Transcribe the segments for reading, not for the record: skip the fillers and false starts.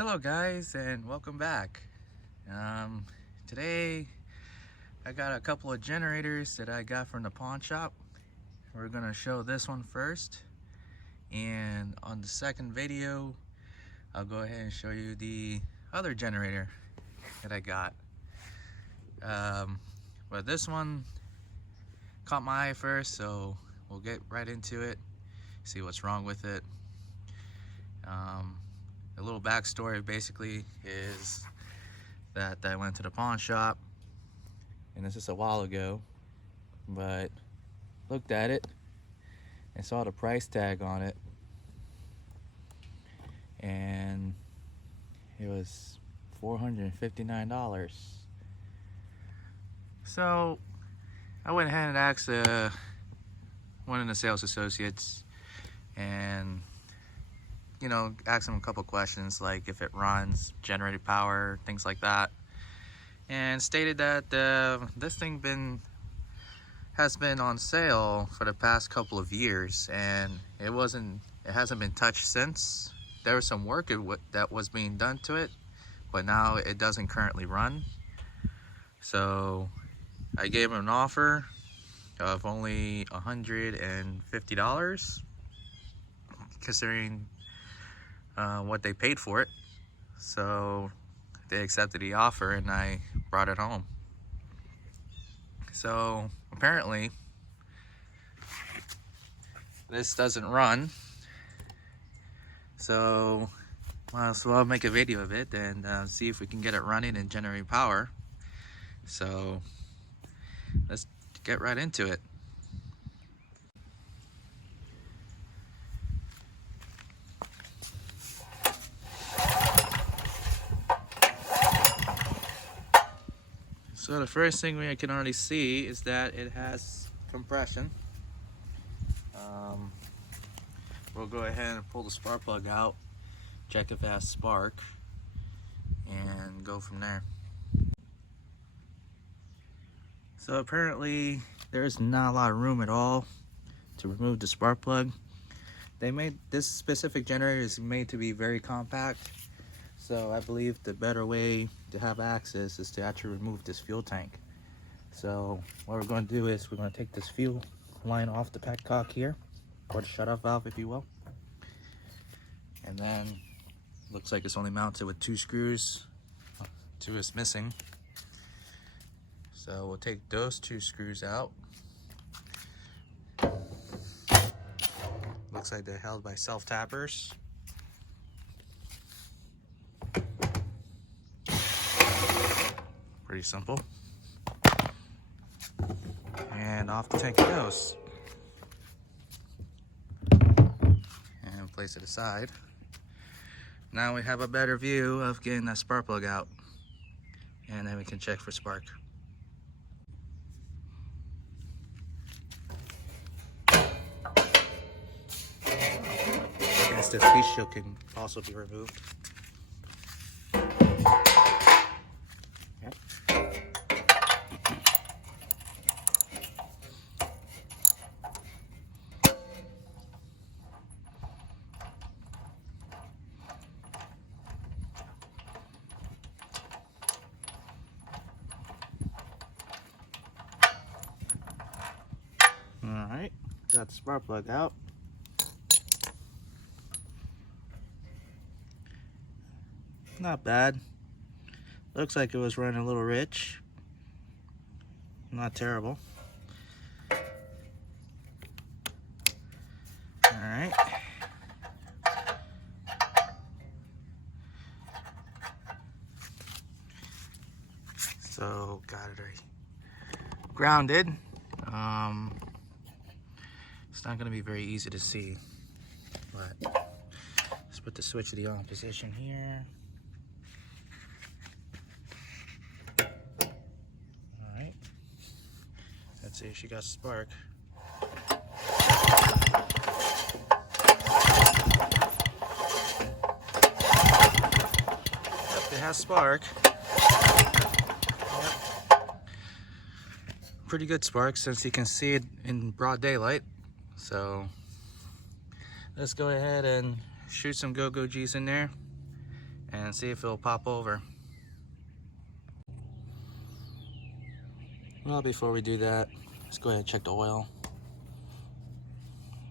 Hello guys, and welcome back. Today I got a couple of generators that I got from the pawn shop. We're gonna show this one first, and on the second video I'll go ahead and show you the other generator that I got. But this one caught my eye first, so we'll get right into it, see what's wrong with it. A little backstory basically is that I went to the pawn shop, and this is a while ago, but looked at it and saw the price tag on it, and it was $459. So I went ahead and asked one of the sales associates, and asked him a couple questions like if it runs, generated power, things like that, and stated that this thing has been on sale for the past couple of years, and it hasn't been touched since. There was some work that was being done to it, but now it doesn't currently run. So I gave him an offer of only $150, considering what they paid for it. So they accepted the offer and I brought it home. So apparently this doesn't run, so might as well make a video of it and see if we can get it running and generate power. So let's get right into it. So the first thing we can already see is that it has compression. We'll go ahead and pull the spark plug out, check if it has spark, and go from there. So apparently there's not a lot of room at all to remove the spark plug. This specific generator is made to be very compact. So I believe the better way to have access is to actually remove this fuel tank. So what we're going to do is we're going to take this fuel line off the petcock here, or the shutoff valve if you will. And then looks like it's only mounted with 2 screws. 2 is missing. So we'll take those 2 screws out. Looks like they're held by self-tappers. Pretty simple. And off the tank it goes. And place it aside. Now we have a better view of getting that spark plug out. And then we can check for spark. I guess this heat shield can also be removed. Alright, got the spark plug out. Not bad. Looks like it was running a little rich. Not terrible. Alright. So got it grounded. It's not going to be very easy to see, but let's put the switch to the on position here. Alright, let's see if she got spark. Yep, it has spark. Yep. Pretty good spark since you can see it in broad daylight. So let's go ahead and shoot some go-go G's in there and and see if it'll pop over. Well, before we do that, let's go ahead and check the oil.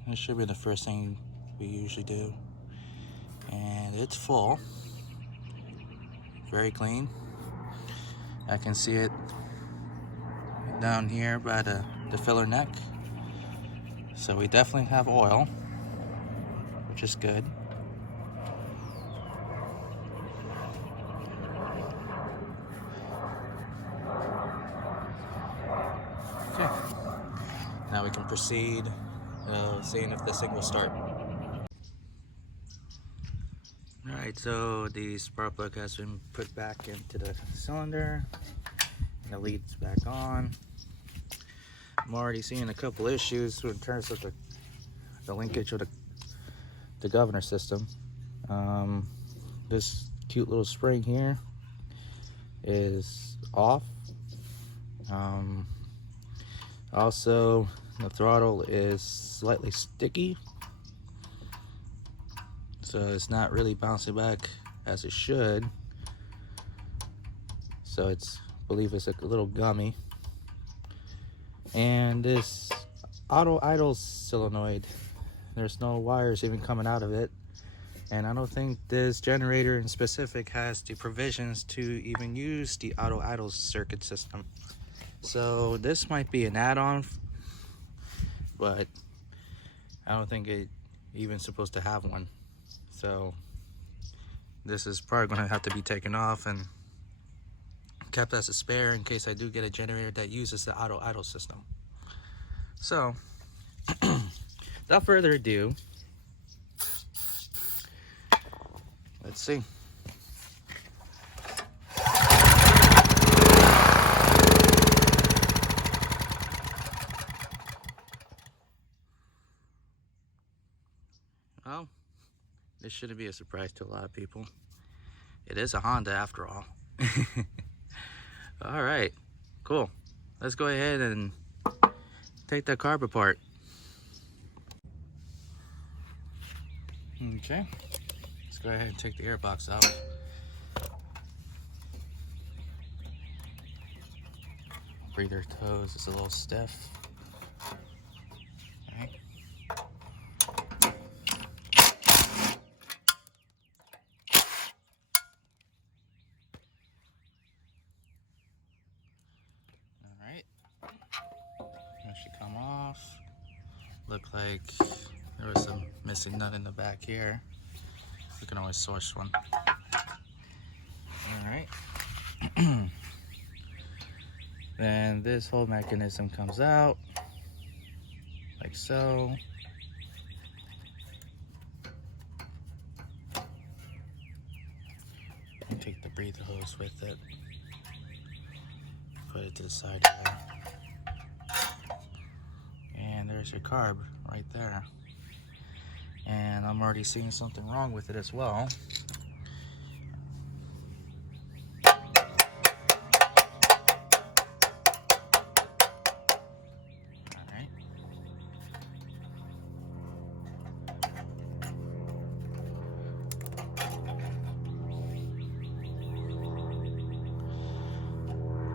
This should be the first thing we usually do. And it's full. Very clean. I can see it down here by the filler neck. So we definitely have oil, which is good. Okay. Now we can proceed seeing if this thing will start. Alright, so the spark plug has been put back into the cylinder and the lead's back on. I'm already seeing a couple issues in terms of the linkage of the governor system. This cute little spring here is off. Also, the throttle is slightly sticky, so it's not really bouncing back as it should. So I believe it's a little gummy. And this auto idle solenoid, there's no wires even coming out of it, and I don't think this generator in specific has the provisions to even use the auto idle circuit system. So this might be an add-on, but I don't think it even supposed to have one. So this is probably going to have to be taken off and kept as a spare in case I do get a generator that uses the auto idle system. So without further ado, let's see. Well, this shouldn't be a surprise to a lot of people. It is a Honda after all. All right, cool. Let's go ahead and take that carb apart. Okay, let's go ahead and take the airbox out. Breather toes is a little stiff. All right. That should come off. Look like there was some missing nut in the back here. You can always source one. Alright. Then this whole mechanism comes out like so. And take the breather hose with it. Put it to the side there. And there's your carb right there. And I'm already seeing something wrong with it as well. Alright.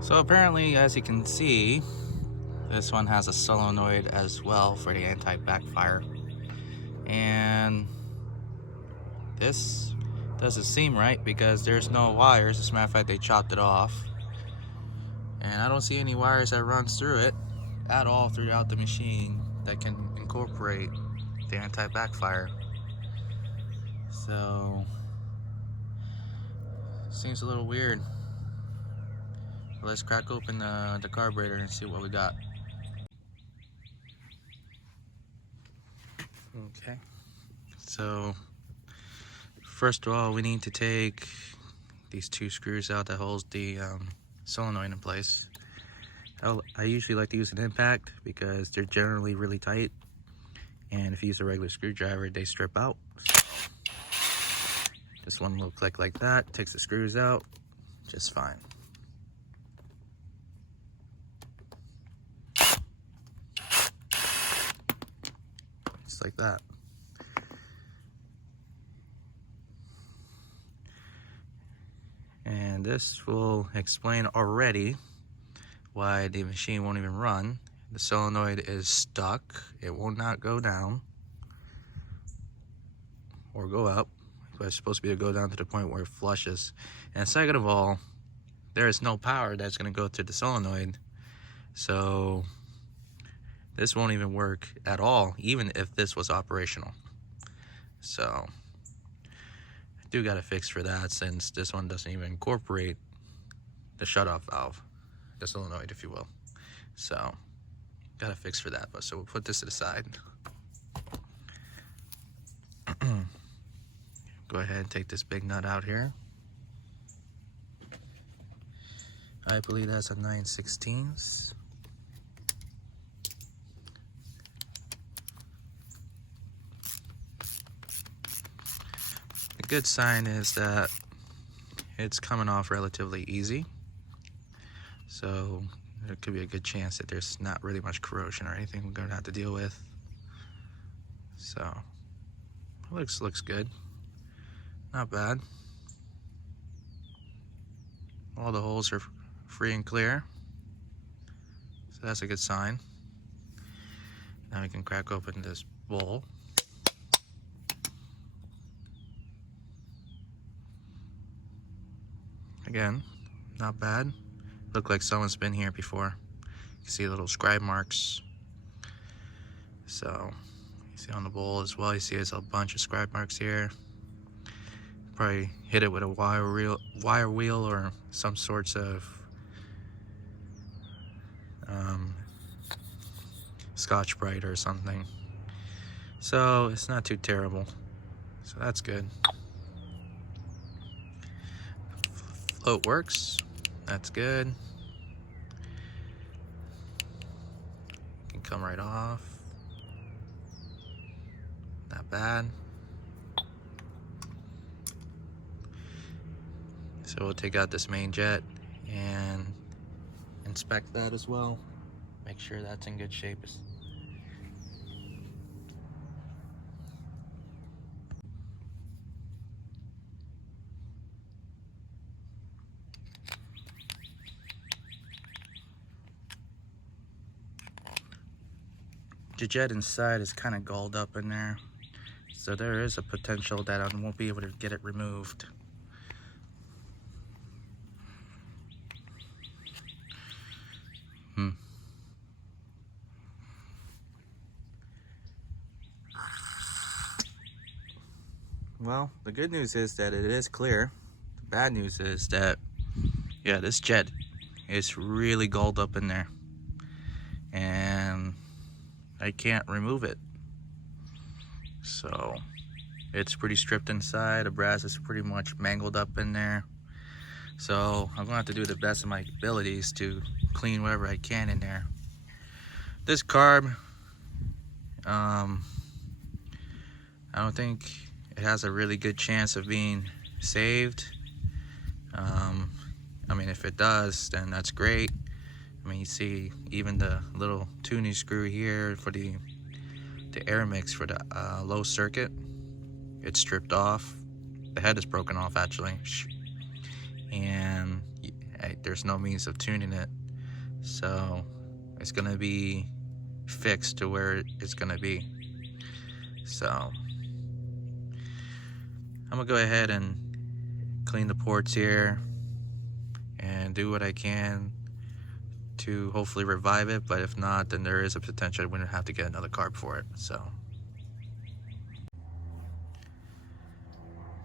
So apparently, as you can see, this one has a solenoid as well for the anti-backfire. And this doesn't seem right because there's no wires. As a matter of fact, they chopped it off. And I don't see any wires that runs through it at all throughout the machine that can incorporate the anti-backfire. So, seems a little weird. Let's crack open the carburetor and see what we got. Okay, so first of all, we need to take these two screws out that holds the solenoid in place. I usually like to use an impact because they're generally really tight, and if you use a regular screwdriver, they strip out. This one will click like that, takes the screws out just fine. Like that. And this will explain already why the machine won't even run. The solenoid is stuck. It will not go down or go up, but it's supposed to be to go down to the point where it flushes. And second of all, there is no power that's going to go to the solenoid, so this won't even work at all, even if this was operational. So I do got a fix for that, since this one doesn't even incorporate the shutoff valve, the solenoid, if you will. So got a fix for that, but so we'll put this to the side. Go ahead and take this big nut out here. I believe that's a 9/16. The good sign is that it's coming off relatively easy, so there could be a good chance that there's not really much corrosion or anything we're going to have to deal with. So looks good, not bad. All the holes are free and clear, so that's a good sign. Now we can crack open this bowl. Again, not bad. Look like someone's been here before. You can see little scribe marks. So you see on the bowl as well, you see there's a bunch of scribe marks here. Probably hit it with a wire wheel or some sorts of Scotch-Brite or something. So it's not too terrible. So that's good. Float works. That's good. Can come right off. Not bad. So we'll take out this main jet and inspect that as well. Make sure that's in good shape. The jet inside is kind of galled up in there, so there is a potential that I won't be able to get it removed. Well, the good news is that it is clear. The bad news is that, yeah, this jet is really galled up in there, and I can't remove it. So it's pretty stripped inside. The brass is pretty much mangled up in there. So I'm gonna have to do the best of my abilities to clean whatever I can in there. This carb, I don't think it has a really good chance of being saved. I mean, if it does, then that's great. I mean, you see even the little tuning screw here for the air mix for the low circuit, it's stripped off. The head is broken off actually, and there's no means of tuning it, so it's gonna be fixed to where it's gonna be. So I'm gonna go ahead and clean the ports here and do what I can to hopefully revive it, but if not, then there is a potential we're gonna have to get another carb for it. So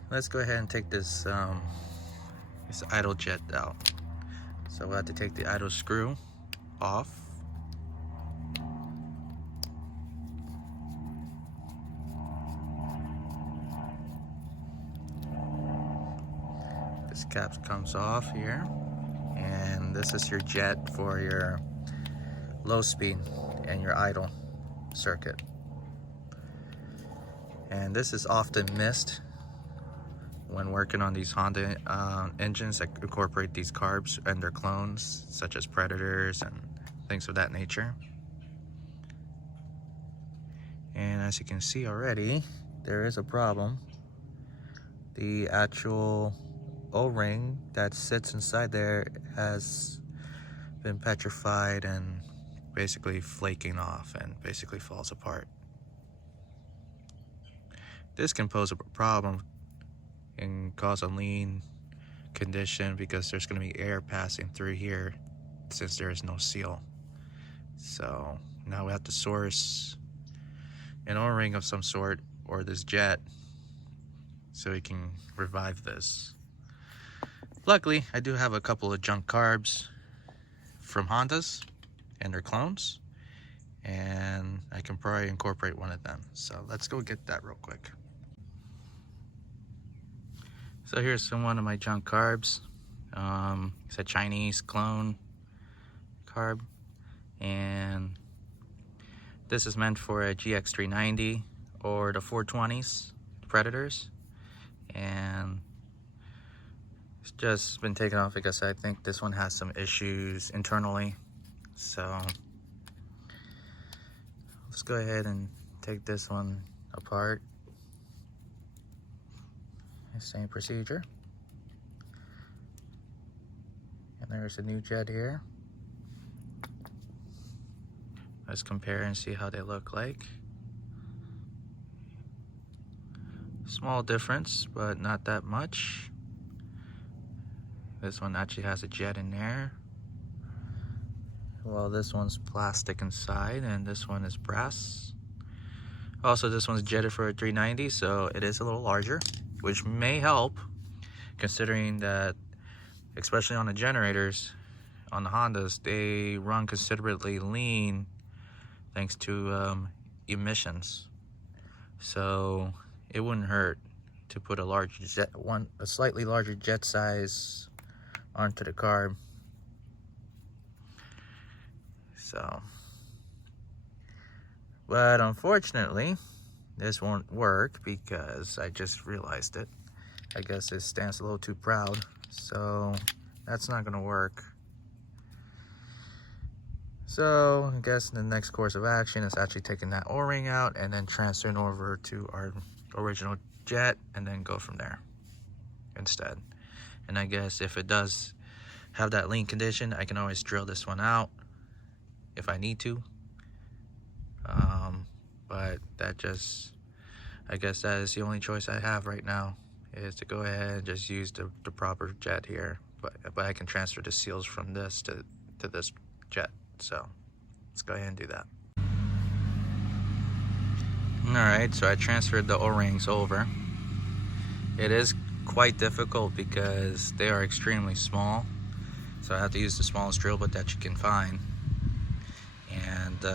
let's go ahead and take this this idle jet out. So we'll have to take the idle screw off. This cap comes off here, and this is your jet for your low speed and your idle circuit. And this is often missed when working on these Honda engines that incorporate these carbs and their clones, such as Predators and things of that nature. And as you can see already, there is a problem. The actual O-ring that sits inside there has been petrified and basically flaking off and basically falls apart. This can pose a problem and cause a lean condition because there's going to be air passing through here since there is no seal. So now we have to source an O-ring of some sort or this jet so we can revive this. Luckily, I do have a couple of junk carbs from Hondas and their clones, and I can probably incorporate one of them. So let's go get that real quick. So here's one of my junk carbs. It's a Chinese clone carb, and this is meant for a GX390 or the 420s Predators, and it's just been taken off because I think this one has some issues internally. So let's go ahead and take this one apart. Same procedure. And there's a new jet here. Let's compare and see how they look like. Small difference, but not that much. This one actually has a jet in there. Well, this one's plastic inside and this one is brass. Also, this one's jetted for a 390, so it is a little larger, which may help considering that, especially on the generators, on the Hondas, they run considerably lean thanks to emissions. So it wouldn't hurt to put a slightly larger jet size onto the carb. So, but unfortunately, this won't work because I just realized it. I guess it stands a little too proud, so that's not gonna work. So I guess the next course of action is actually taking that O-ring out and then transferring over to our original jet and then go from there instead. And I guess if it does have that lean condition, I can always drill this one out if I need to. But that just, I guess that is the only choice I have right now, is to go ahead and just use the proper jet here. But I can transfer the seals from this to this jet. So let's go ahead and do that. Alright, so I transferred the O-rings over. It is quite difficult because they are extremely small. So I have to use the smallest drill bit that you can find. And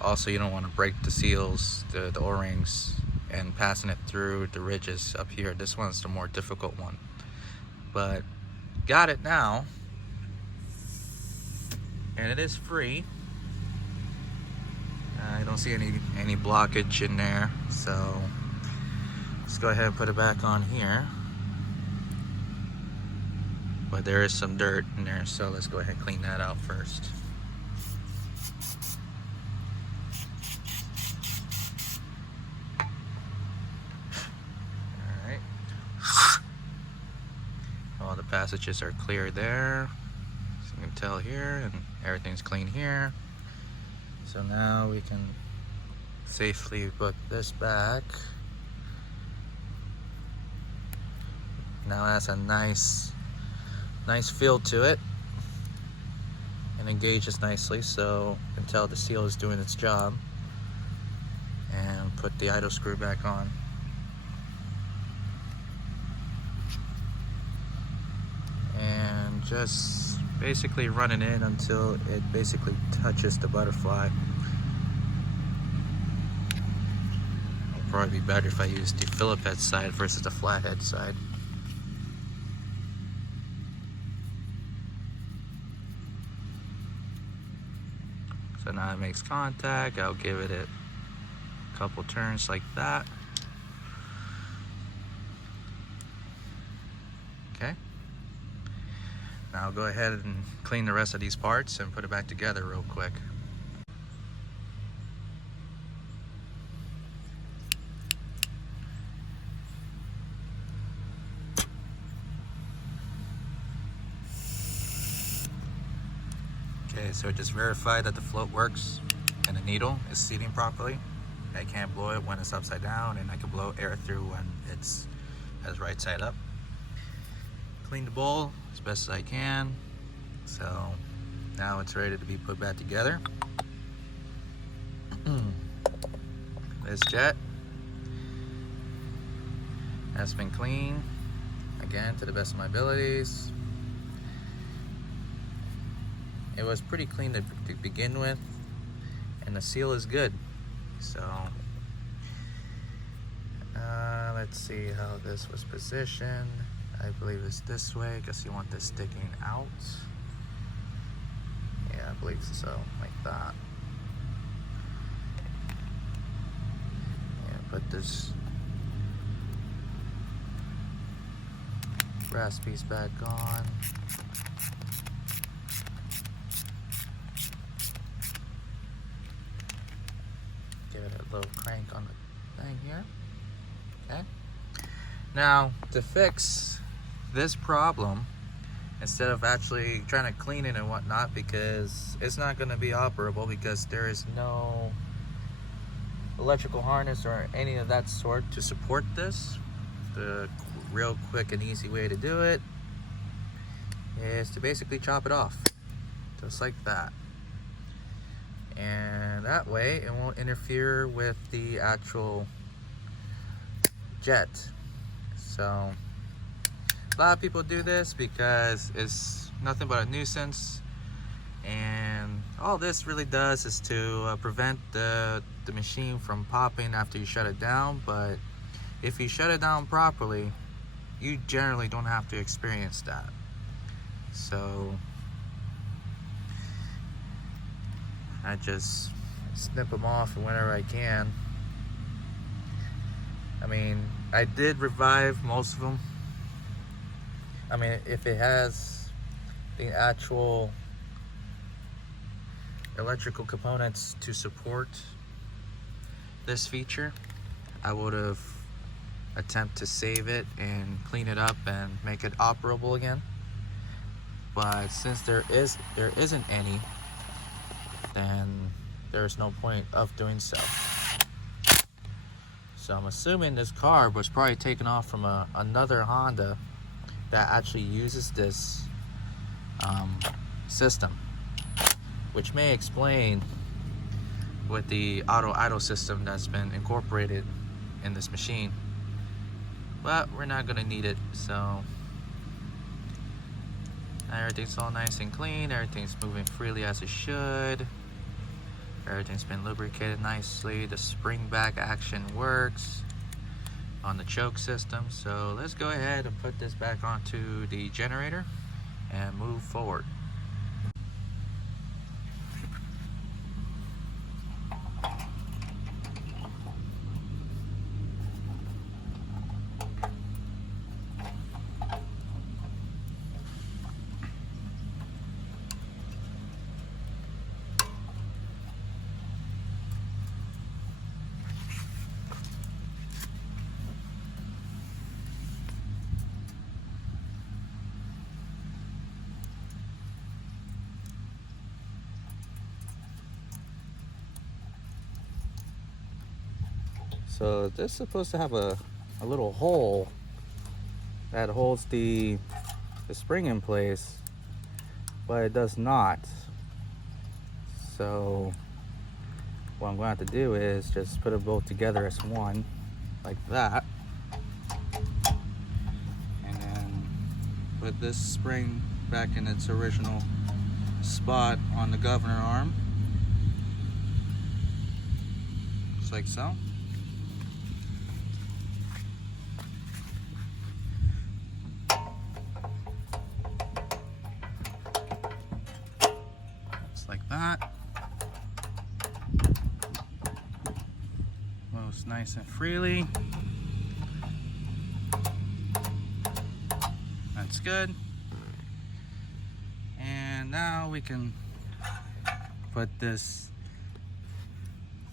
also, you don't want to break the seals, the O-rings, and passing it through the ridges up here. This one's the more difficult one. But got it now. And it is free. I don't see any blockage in there. So let's go ahead and put it back on here. But there is some dirt in there, so let's go ahead and clean that out first. All the passages are clear there, so you can tell here, and everything's clean here. So now we can safely put this back. Now it has a nice feel to it and engages nicely, so you can tell the seal is doing its job. And put the idle screw back on. And just basically run it in until it basically touches the butterfly. It'll probably be better if I use the Phillip head side versus the flathead side. So now it makes contact. I'll give it a couple turns like that. Okay. Now I'll go ahead and clean the rest of these parts and put it back together real quick. Okay, so just verify that the float works and the needle is seating properly. I can't blow it when it's upside down, and I can blow air through when it's has right side up. Clean the bowl as best as I can. So now it's ready to be put back together. This jet has been cleaned, again, to the best of my abilities. It was pretty clean to begin with, and the seal is good. So let's see how this was positioned. I believe it's this way because you want this sticking out. Yeah, I believe so, like that. Yeah, put this brass piece back on. Give it a little crank on the thing here. Okay. Now, to fix this problem, instead of actually trying to clean it and whatnot, because it's not going to be operable because there is no electrical harness or any of that sort to support this, the real quick and easy way to do it is to basically chop it off, just like that. And that way it won't interfere with the actual jet. So a lot of people do this because it's nothing but a nuisance, and all this really does is to prevent the machine from popping after you shut it down. But if you shut it down properly, you generally don't have to experience that. So I just snip them off whenever I can. I mean, I did revive most of them. I mean, if it has the actual electrical components to support this feature, I would have attempted to save it and clean it up and make it operable again. But since there isn't any, then there's no point of doing so. So I'm assuming this car was probably taken off from another Honda that actually uses this system, which may explain with the auto idle system that's been incorporated in this machine. But we're not gonna need it, so everything's all nice and clean. Everything's moving freely as it should. Everything's been lubricated nicely. The spring back action works on the choke system. So let's go ahead and put this back onto the generator and move forward. So this is supposed to have a little hole that holds the spring in place, but it does not. So what I'm going to have to do is just put it both together as one, like that, and then put this spring back in its original spot on the governor arm, just like so. Like that. Moves nice and freely. That's good. And now we can put this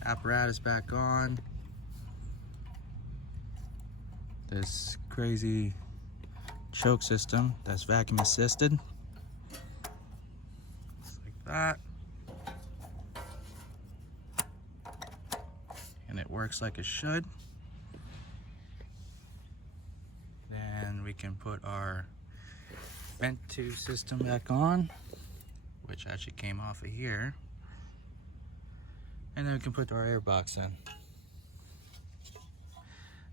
apparatus back on. This crazy choke system that's vacuum assisted. Just like that. works like it should. Then we can put our vent tube system back on, which actually came off of here. And then we can put our air box in.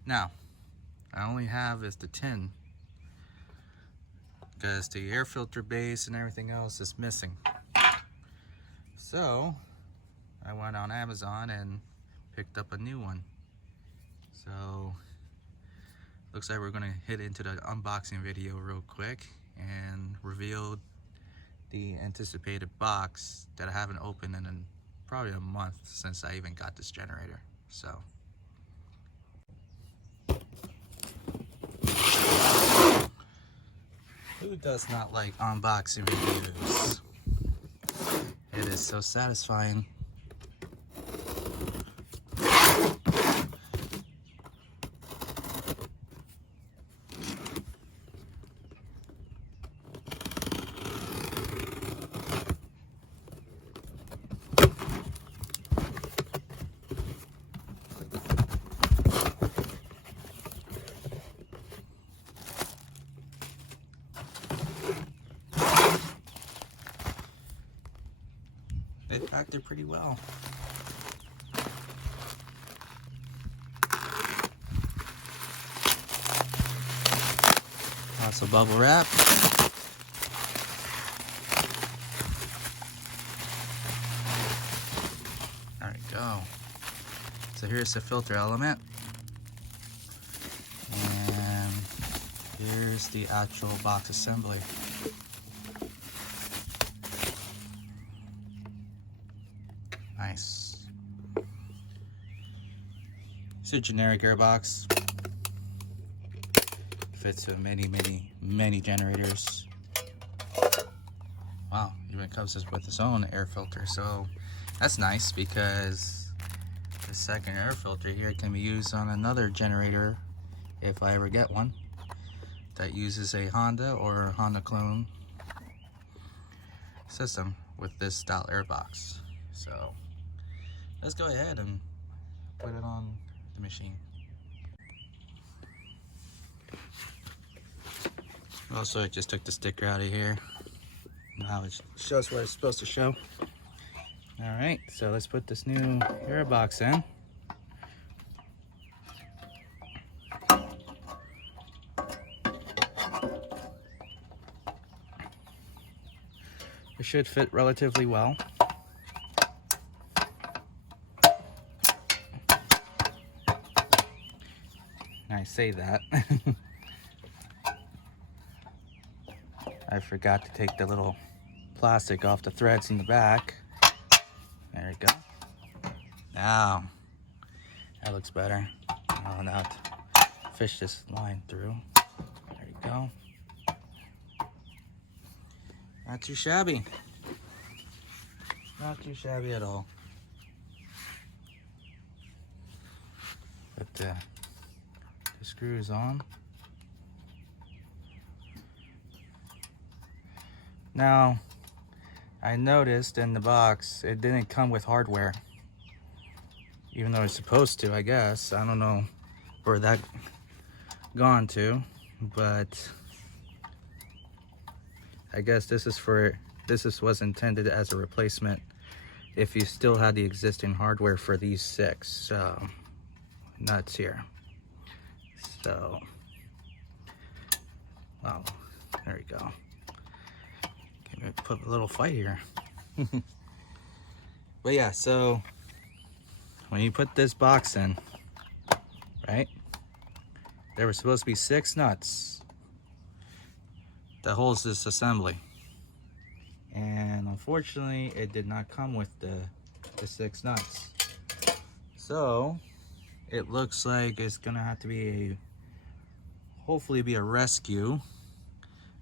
Now, I only have is the tin, because the air filter base and everything else is missing. So I went on Amazon and picked up a new one. So looks like we're gonna hit into the unboxing video real quick and reveal the anticipated box that I haven't opened in probably a month since I even got this generator. So who does not like unboxing videos? It is so satisfying. It packed it pretty well. Also bubble wrap. There we go. So here's the filter element. And here's the actual box assembly. Nice. It's a generic air box. Fits with many generators. Wow, even comes with its own air filter. So that's nice, because the second air filter here can be used on another generator if I ever get one that uses a Honda or Honda clone system with this style air box. So let's go ahead and put it on the machine. Also, I just took the sticker out of here. Now it shows what it's supposed to show. Alright, so let's put this new air box in. It should fit relatively well. I say that. I forgot to take the little plastic off the threads in the back. There we go. Now, that looks better. I'll now fish this line through. There you go. Not too shabby. Not too shabby at all. Put the screws on. Now, I noticed in the box it didn't come with hardware, even though it's supposed to, I guess. I don't know where that gone to, but I guess this was intended as a replacement if you still had the existing hardware for these 6 nuts here. So, wow, there we go. Put a little fight here. But yeah, so when you put this box in, right, there were supposed to be 6 nuts that holds this assembly, and unfortunately it did not come with the 6 nuts. So it looks like it's gonna have to be hopefully be a rescue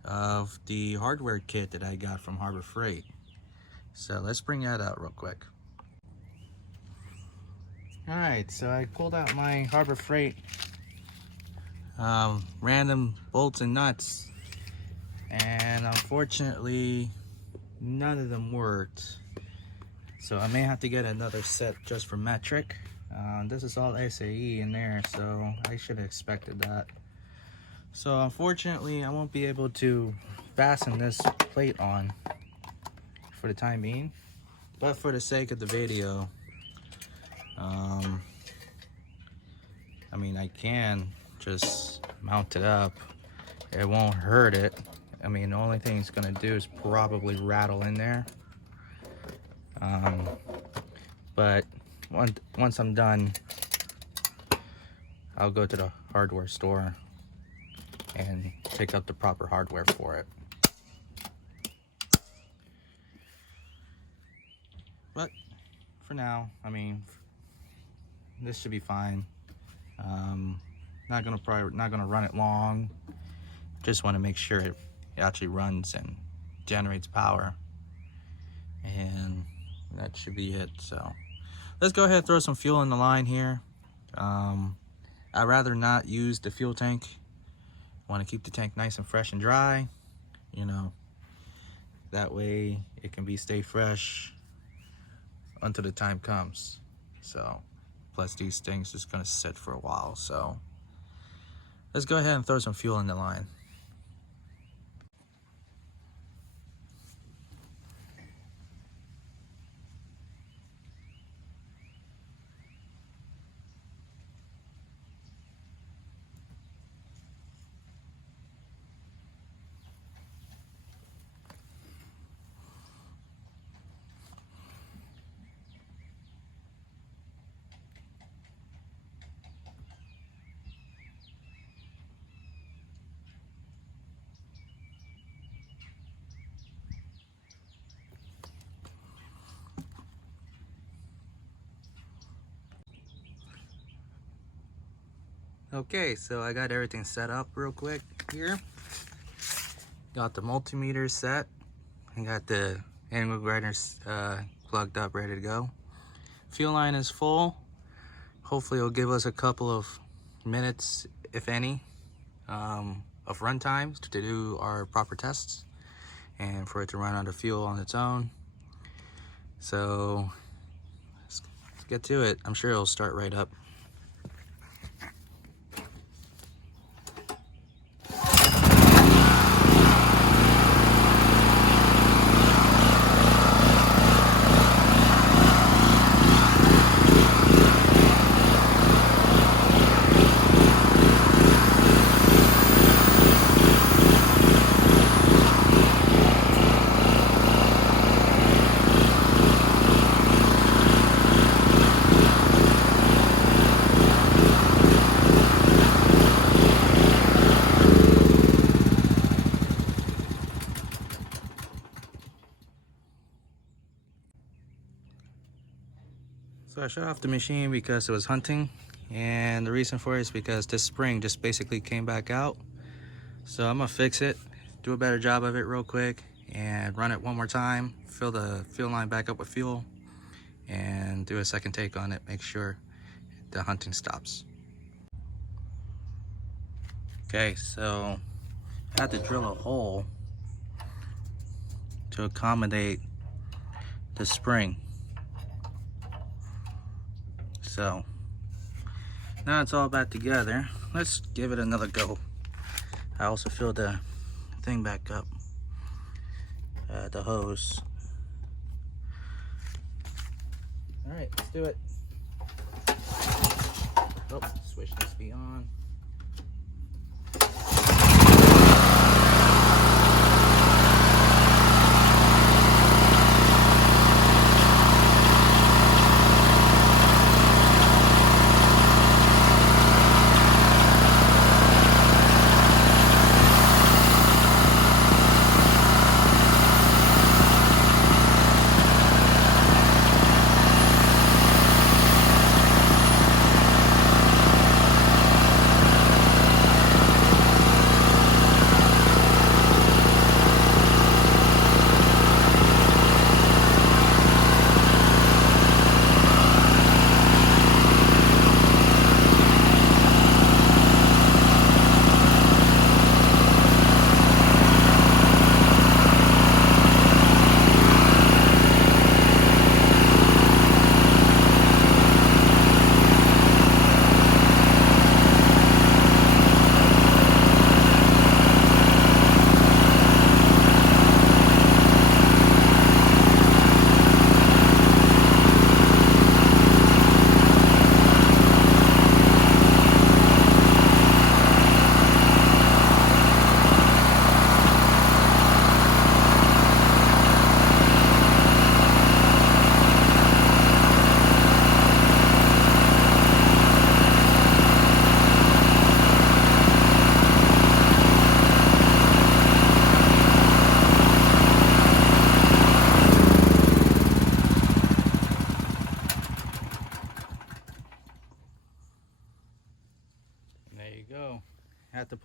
of the hardware kit that I got from Harbor Freight. So let's bring that out real quick. Alright, so I pulled out my Harbor Freight random bolts and nuts, and unfortunately none of them worked. So I may have to get another set just for metric, This is all SAE in there, so I should have expected that. So unfortunately, I won't be able to fasten this plate on for the time being, but for the sake of the video, I mean, I can just mount it up. It won't hurt it. I mean, the only thing it's gonna do is probably rattle in there. But once I'm done, I'll go to the hardware store and pick up the proper hardware for it. But for now, I mean, this should be fine. Not gonna run it long. Just want to make sure it actually runs and generates power, and that should be it. So let's go ahead and throw some fuel in the line here. I'd rather not use the fuel tank. I want to keep the tank nice and fresh and dry, you know, that way it can stay fresh until the time comes. So plus these things is going to sit for a while, so let's go ahead and throw some fuel in the line. Okay, so I got everything set up real quick here. Got the multimeter set. I got the angle grinders plugged up, ready to go. Fuel line is full. Hopefully it'll give us a couple of minutes, if any, of run times to do our proper tests and for it to run out of fuel on its own. So let's get to it. I'm sure it'll start right up. So I shut off the machine because it was hunting, and the reason for it is because this spring just basically came back out. So I'm gonna fix it, do a better job of it real quick, and run it one more time, fill the fuel line back up with fuel, and do a second take on it, make sure the hunting stops. Okay, so I had to drill a hole to accommodate the spring. So now it's all back together. Let's give it another go. I also filled the thing back up, the hose. All right, let's do it. Oh, switch this be on.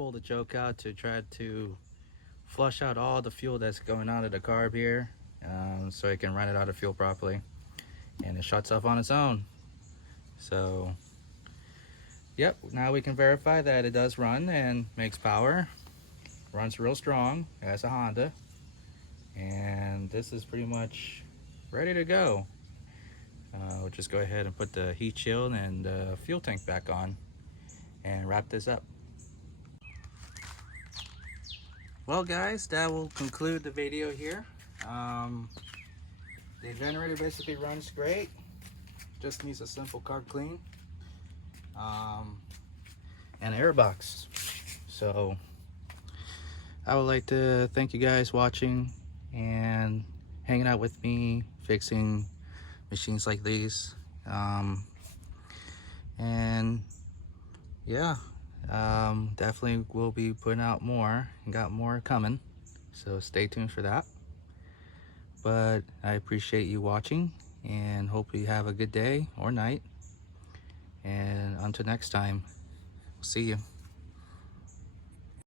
pull the choke out to try to flush out all the fuel that's going out of the carb here, so it can run it out of fuel properly, and it shuts off on its own. So yep, now we can verify that it does run and makes power, runs real strong as a Honda, and this is pretty much ready to go. We'll just go ahead and put the heat shield and the fuel tank back on and wrap this up. Well guys, that will conclude the video here. The generator basically runs great, just needs a simple carb clean and air box. So I would like to thank you guys watching and hanging out with me fixing machines like these, and yeah, definitely will be putting out more and got more coming, so stay tuned for that. But I appreciate you watching and hope you have a good day or night, and until next time, see you.